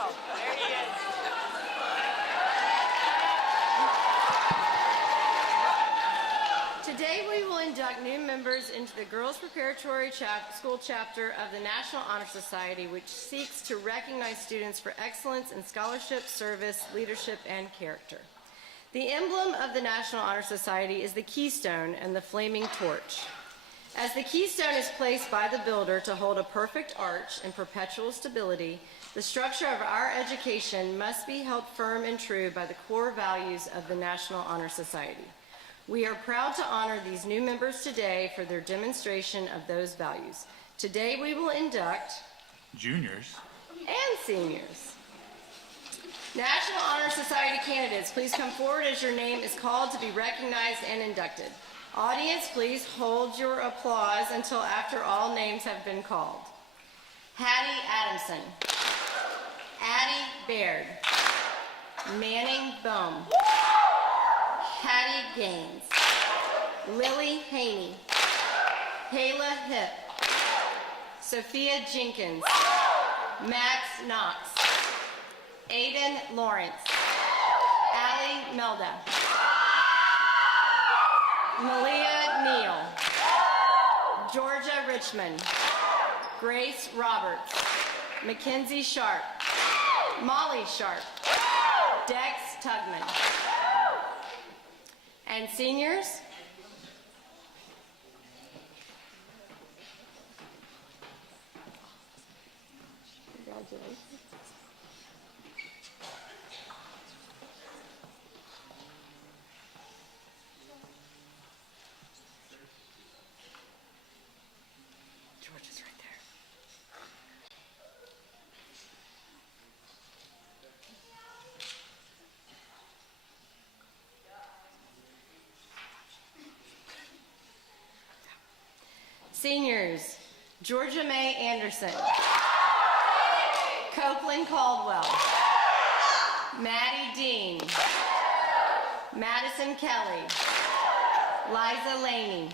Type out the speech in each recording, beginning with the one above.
Oh, there he is. Today we will induct new members into the Girls Preparatory School chapter of the National Honor Society, which seeks to recognize students for excellence in scholarship, service, leadership, and character. The emblem of the National Honor Society is the keystone and the flaming torch. As the keystone is placed by the builder to hold a perfect arch and perpetual stability, the structure of our education must be held firm and true by the core values of the National Honor Society. We are proud to honor these new members today for their demonstration of those values. Today we will induct juniors and seniors. National Honor Society candidates, please come forward as your name is called to be recognized and inducted. Audience, please hold your applause until after all names have been called. Hattie Adamson, Addie Baird, Manning Bohm, Hattie Gaines, Lily Haney, Kayla Hip, Sophia Jenkins, Max Knox, Aiden Lawrence, Allie Melda, Malia Neal, Georgia Richmond, Grace Roberts, Mackenzie Sharp, Molly Sharp, Dex Tugman. And seniors? Congratulations. George is right there. Seniors, Georgia Mae Anderson, Copeland Caldwell, Maddie Dean, Madison Kelly, Liza Laney,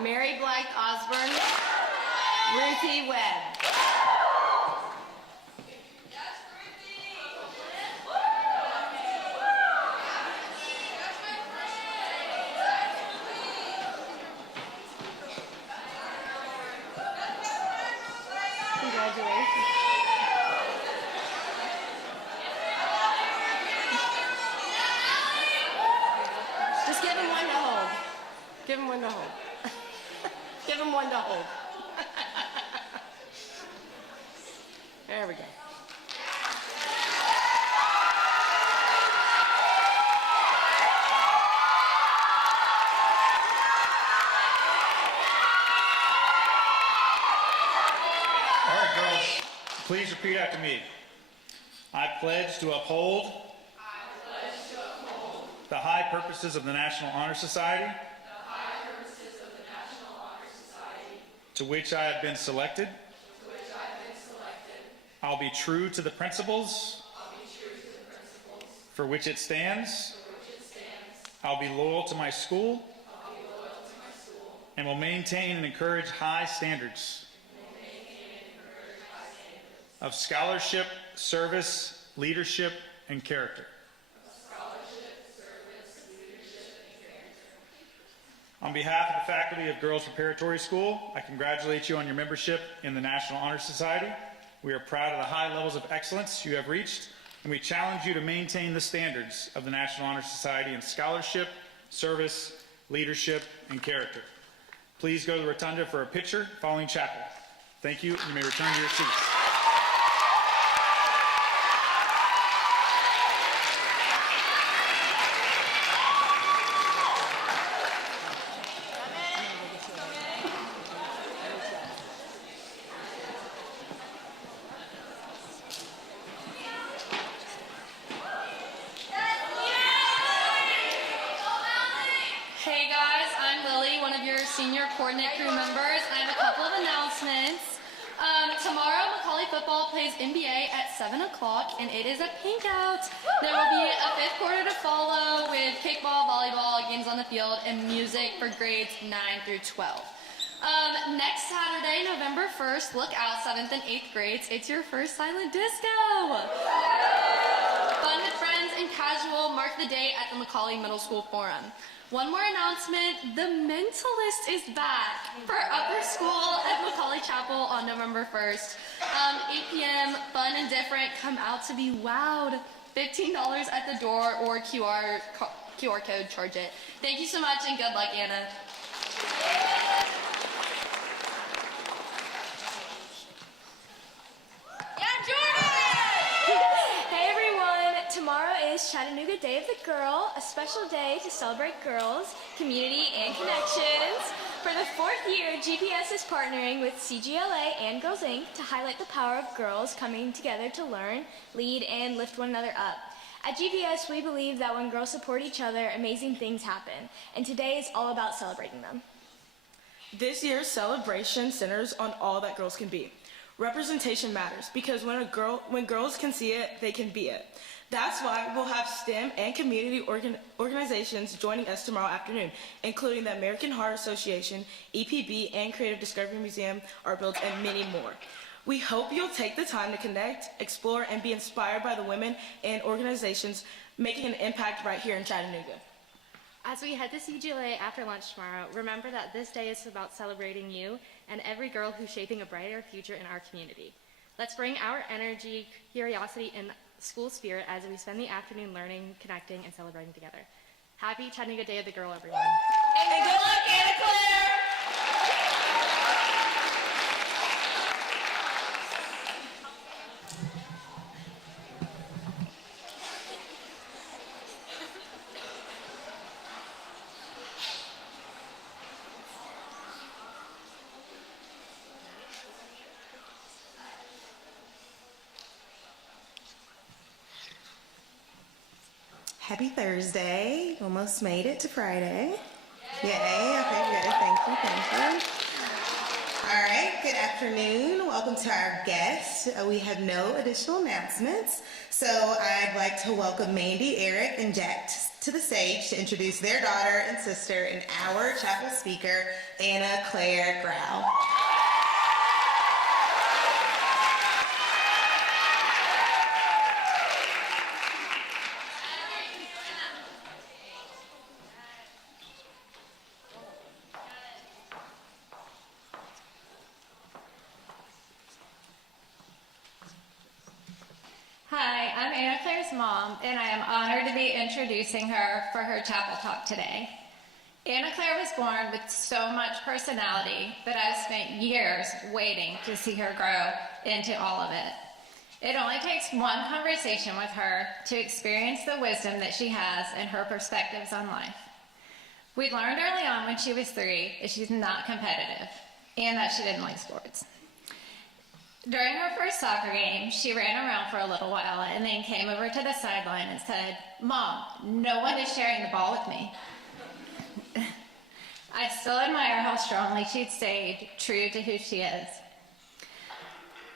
Mary Blythe Osborne, Ruthie Webb. Congratulations. Just give him one to hold. Give him one to hold. Give him one to hold. There we go. All right, girls, please repeat after me. I pledge to uphold the high purposes of the National Honor Society to which I have been selected. I'll be true to the principles for which it stands. I'll be loyal to my school and will maintain and encourage high standards of scholarship, service, leadership, and character. On behalf of the faculty of Girls Preparatory School, I congratulate you on your membership in the National Honor Society. We are proud of the high levels of excellence you have reached, and we challenge you to maintain the standards of the National Honor Society in scholarship, service, leadership, and character. Please go to the rotunda for a picture following chapel. Thank you, and you may return to your seats. Hey guys, I'm Lily, one of your senior coordinate crew members. I have a couple of announcements. Tomorrow, Macaulay football plays NBA at 7 o'clock, and it is a pink out. There will be a fifth quarter to follow with kickball, volleyball, games on the field, and music for grades 9 through 12. Next Saturday, November 1st, look out, 7th and 8th grades. It's your first silent disco. Fun with friends and casual, mark the date at the Macaulay Middle School Forum. One more announcement, The Mentalist is back for upper school at Macaulay Chapel on November 1st. 8 p.m., fun and different, come out to be wowed. $15 at the door or QR code, charge it. Thank you so much and good luck, Anna. Hey everyone! Tomorrow is Chattanooga Day of the Girl, a special day to celebrate girls, community, and connections. For the 4th year, GPS is partnering with CGLA and Girls Inc. to highlight the power of girls coming together to learn, lead, and lift one another up. At GPS, we believe that when girls support each other, amazing things happen, and today is all about celebrating them. This year's celebration centers on all that girls can be. Representation matters because when girls can see it, they can be it. That's why we'll have STEM and community organizations joining us tomorrow afternoon, including the American Heart Association, EPB, and Creative Discovery Museum, Art Builds, and many more. We hope you'll take the time to connect, explore, and be inspired by the women and organizations making an impact right here in Chattanooga. As we head to CGLA after lunch tomorrow, remember that this day is about celebrating you and every girl who's shaping a brighter future in our community. Let's bring our energy, curiosity, and school spirit as we spend the afternoon learning, connecting, and celebrating together. Happy Chattanooga Day of the Girl, everyone. And good luck, Anna Claire! Happy Thursday. Almost made it to Friday. Yay. Okay, good. Thank you. All right, good afternoon. Welcome to our guests. We have no additional announcements. So I'd like to welcome Mandy, Eric, and Jack to the stage to introduce their daughter and sister and our chapel speaker, Anna Claire Grau. Hi, I'm Anna Claire's mom, and I am honored to be introducing her for her chapel talk today. Anna Claire was born with so much personality that I've spent years waiting to see her grow into all of it. It only takes one conversation with her to experience the wisdom that she has and her perspectives on life. We learned early on when she was 3 that she's not competitive and that she didn't like sports. During her first soccer game, she ran around for a little while and then came over to the sideline and said, "Mom, no one is sharing the ball with me." I still admire how strongly she stayed true to who she is.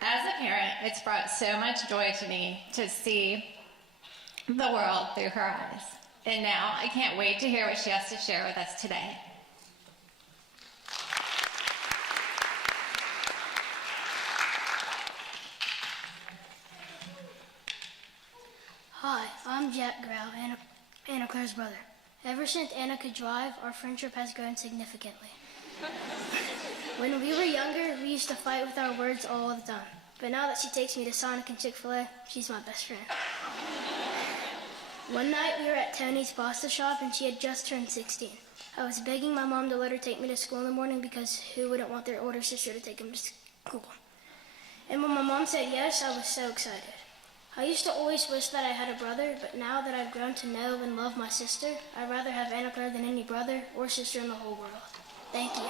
As a parent, it's brought so much joy to me to see the world through her eyes. And now I can't wait to hear what she has to share with us today. Hi, I'm Jack Grau, Anna Claire's brother. Ever since Anna could drive, our friendship has grown significantly. When we were younger, we used to fight with our words all the time. But now that she takes me to Sonic and Chick-fil-A, she's my best friend. One night, we were at Tony's pasta shop, and she had just turned 16. I was begging my mom to let her take me to school in the morning because who wouldn't want their older sister to take them to school? And when my mom said yes, I was so excited. I used to always wish that I had a brother, but now that I've grown to know and love my sister, I'd rather have Anna Claire than any brother or sister in the whole world. Thank you.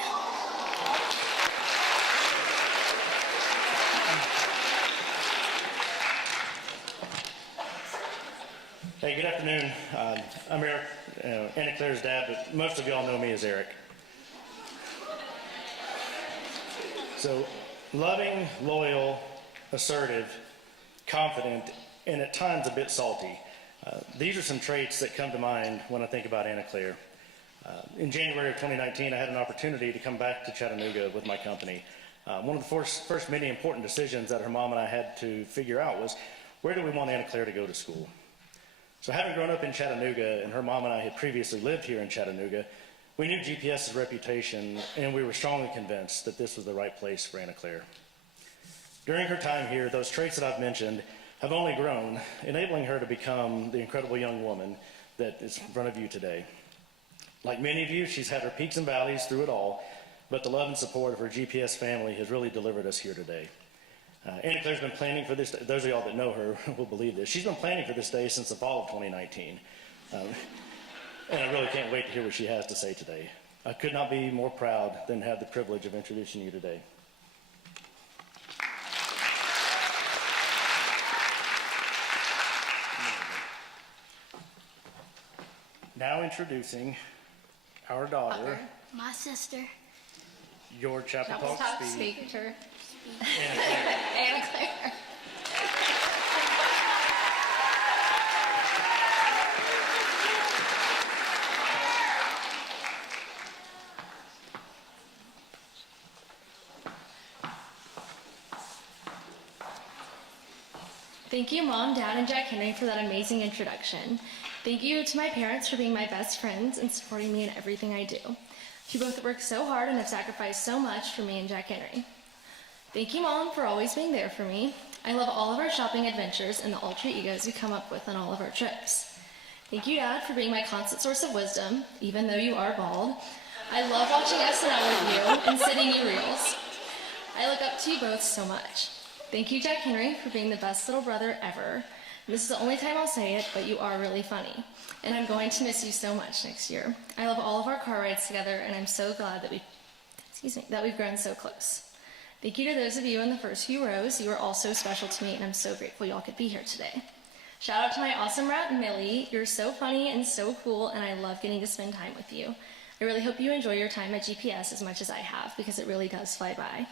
Hey, good afternoon. I'm Eric, Anna Claire's dad, but most of y'all know me as Eric. So, loving, loyal, assertive, confident, and at times a bit salty. These are some traits that come to mind when I think about Anna Claire. In January of 2019, I had an opportunity to come back to Chattanooga with my company. One of the first many important decisions that her mom and I had to figure out was, where do we want Anna Claire to go to school? So having grown up in Chattanooga, and her mom and I had previously lived here in Chattanooga, we knew GPS's reputation, and we were strongly convinced that this was the right place for Anna Claire. During her time here, those traits that I've mentioned have only grown, enabling her to become the incredible young woman that is in front of you today. Like many of you, she's had her peaks and valleys through it all, but the love and support of her GPS family has really delivered us here today. Anna Claire's been planning for this. Those of y'all that know her will believe this. She's been planning for this day since the fall of 2019. And I really can't wait to hear what she has to say today. I could not be more proud than have the privilege of introducing you today. Now introducing our daughter, My sister. your Chapel Talk Top speaker, speaker. Anna Claire. Anna Claire. Thank you, Mom, Dad, and Jack Henry for that amazing introduction. Thank you to my parents for being my best friends and supporting me in everything I do. You both work so hard and have sacrificed so much for me and Jack Henry. Thank you, Mom, for always being there for me. I love all of our shopping adventures and the alter egos we come up with on all of our trips. Thank you, Dad, for being my constant source of wisdom, even though you are bald. I love watching SNL with you and sending you reels. I look up to you both so much. Thank you, Jack Henry, for being the best little brother ever. This is the only time I'll say it, but you are really funny. And I'm going to miss you so much next year. I love all of our car rides together, and I'm so glad that we've grown so close. Thank you to those of you in the first few rows. You are all so special to me, and I'm so grateful y'all could be here today. Shout out to my awesome rat, Millie. You're so funny and so cool, and I love getting to spend time with you. I really hope you enjoy your time at GPS as much as I have, because it really does fly by.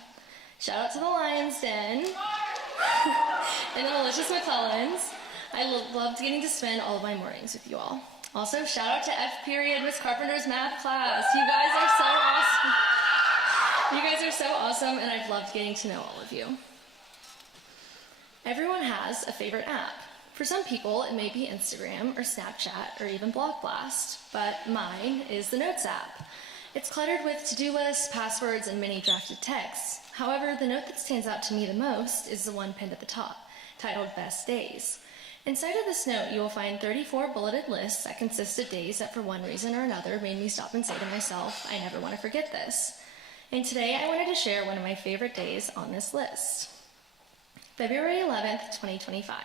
Shout out to the Lions Den and the Malicious McClellans. I loved getting to spend all of my mornings with you all. Also, shout out to F period, Miss Carpenter's math class. You guys are so awesome. You guys are so awesome, and I've loved getting to know all of you. Everyone has a favorite app. For some people, it may be Instagram or Snapchat or even Block Blast, but mine is the Notes app. It's cluttered with to-do lists, passwords, and many drafted texts. However, the note that stands out to me the most is the one pinned at the top, titled Best Days. Inside of this note, you will find 34 bulleted lists that consist of days that for one reason or another made me stop and say to myself, I never want to forget this. And today I wanted to share one of my favorite days on this list. February 11th, 2025.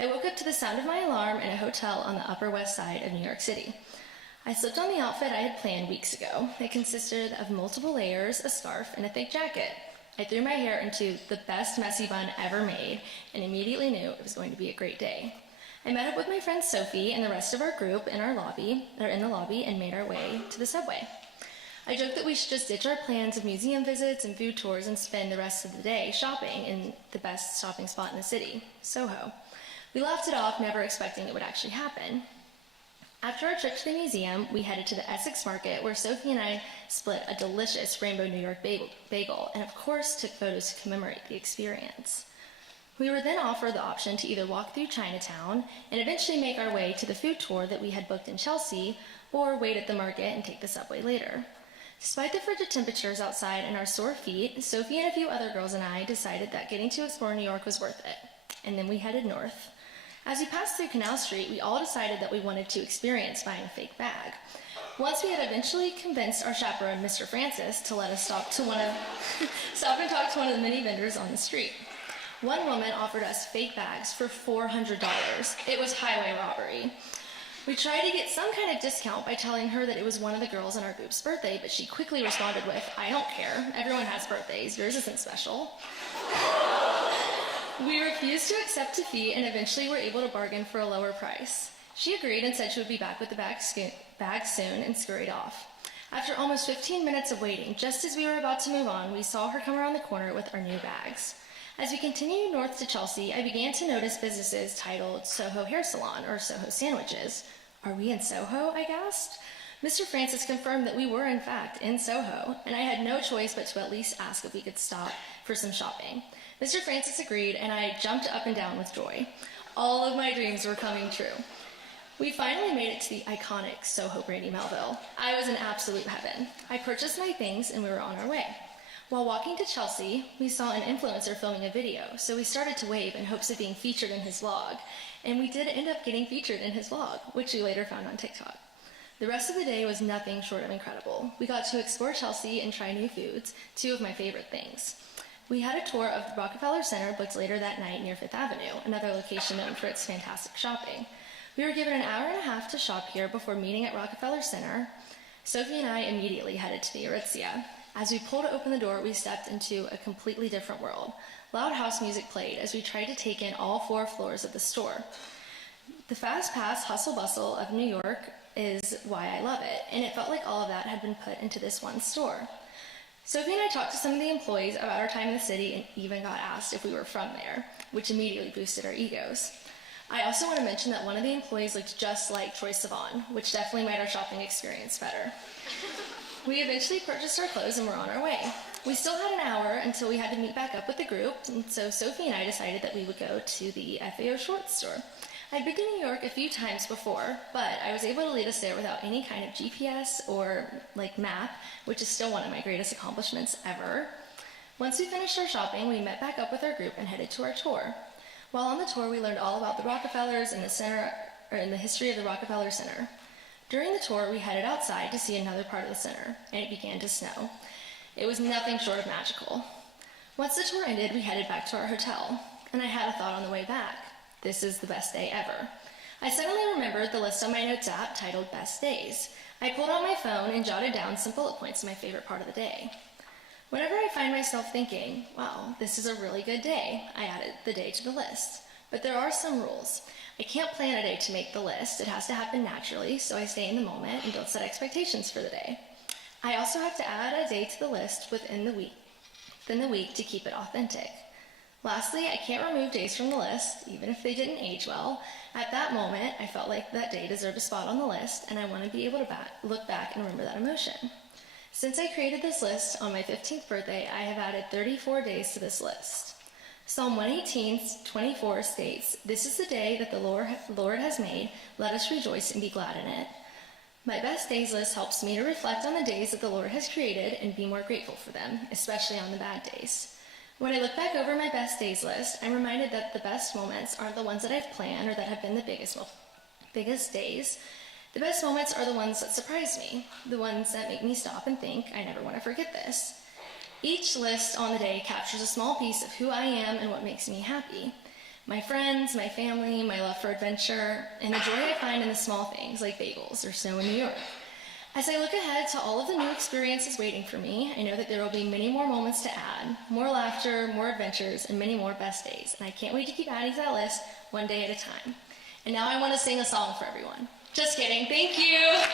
I woke up to the sound of my alarm in a hotel on the Upper West Side of New York City. I slipped on the outfit I had planned weeks ago. It consisted of multiple layers, a scarf, and a thick jacket. I threw my hair into the best messy bun ever made and immediately knew it was going to be a great day. I met up with my friend Sophie and the rest of our group in the lobby and made our way to the subway. I joked that we should just ditch our plans of museum visits and food tours and spend the rest of the day shopping in the best shopping spot in the city, Soho. We laughed it off, never expecting it would actually happen. After our trip to the museum, we headed to the Essex Market, where Sophie and I split a delicious Rainbow New York bagel, and of course took photos to commemorate the experience. We were then offered the option to either walk through Chinatown and eventually make our way to the food tour that we had booked in Chelsea, or wait at the market and take the subway later. Despite the frigid temperatures outside and our sore feet, Sophie and a few other girls and I decided that getting to explore New York was worth it, and then we headed north. As we passed through Canal Street, we all decided that we wanted to experience buying a fake bag. Once we had eventually convinced our chaperone, Mr. Francis, to let us stop and talk to one of the many vendors on the street. One woman offered us fake bags for $400. It was highway robbery. We tried to get some kind of discount by telling her that it was one of the girls in our group's birthday, but she quickly responded with, I don't care. Everyone has birthdays. Yours isn't special. We refused to accept a fee and eventually were able to bargain for a lower price. She agreed and said she would be back with the bag soon and scurried off. After almost 15 minutes of waiting, just as we were about to move on, we saw her come around the corner with our new bags. As we continued north to Chelsea, I began to notice businesses titled Soho Hair Salon or Soho Sandwiches. Are we in Soho? I gasped. Mr. Francis confirmed that we were, in fact, in Soho, and I had no choice but to at least ask if we could stop for some shopping. Mr. Francis agreed, and I jumped up and down with joy. All of my dreams were coming true. We finally made it to the iconic Soho Brandy Melville. I was in absolute heaven. I purchased my things, and we were on our way. While walking to Chelsea, we saw an influencer filming a video, so we started to wave in hopes of being featured in his vlog, and we did end up getting featured in his vlog, which we later found on TikTok. The rest of the day was nothing short of incredible. We got to explore Chelsea and try new foods, two of my favorite things. We had a tour of the Rockefeller Center booked later that night near Fifth Avenue, another location known for its fantastic shopping. We were given an hour and a half to shop here before meeting at Rockefeller Center. Sophie and I immediately headed to the Aritzia. As we pulled open the door, we stepped into a completely different world. Loud house music played as we tried to take in all 4 floors of the store. The fast-paced hustle-bustle of New York is why I love it, and it felt like all of that had been put into this one store. Sophie and I talked to some of the employees about our time in the city and even got asked if we were from there, which immediately boosted our egos. I also want to mention that one of the employees looked just like Troye Sivan, which definitely made our shopping experience better. We eventually purchased our clothes and were on our way. We still had an hour until we had to meet back up with the group, and so Sophie and I decided that we would go to the FAO Schwartz store. I'd been to New York a few times before, but I was able to lead us there without any kind of GPS or map, which is still one of my greatest accomplishments ever. Once we finished our shopping, we met back up with our group and headed to our tour. While on the tour, we learned all about the Rockefellers and the history of the Rockefeller Center. During the tour, we headed outside to see another part of the center, and it began to snow. It was nothing short of magical. Once the tour ended, we headed back to our hotel, and I had a thought on the way back. This is the best day ever. I suddenly remembered the list on my notes app titled Best Days. I pulled out my phone and jotted down some bullet points of my favorite part of the day. Whenever I find myself thinking, wow, this is a really good day, I added the day to the list. But there are some rules. I can't plan a day to make the list. It has to happen naturally, so I stay in the moment and don't set expectations for the day. I also have to add a day to the list within the week to keep it authentic. Lastly, I can't remove days from the list, even if they didn't age well. At that moment, I felt like that day deserved a spot on the list, and I want to be able to look back and remember that emotion. Since I created this list on my 15th birthday, I have added 34 days to this list. Psalm 118:24 states, "This is the day that the Lord has made. Let us rejoice and be glad in it." My best days list helps me to reflect on the days that the Lord has created and be more grateful for them, especially on the bad days. When I look back over my best days list, I'm reminded that the best moments aren't the ones that I've planned or that have been the biggest days. The best moments are the ones that surprise me, the ones that make me stop and think, I never want to forget this. Each list on the day captures a small piece of who I am and what makes me happy. My friends, my family, my love for adventure, and the joy I find in the small things like bagels or snow in New York. As I look ahead to all of the new experiences waiting for me, I know that there will be many more moments to add, more laughter, more adventures, and many more best days. And I can't wait to keep adding to that list one day at a time. And now I want to sing a song for everyone. Just kidding. Thank you.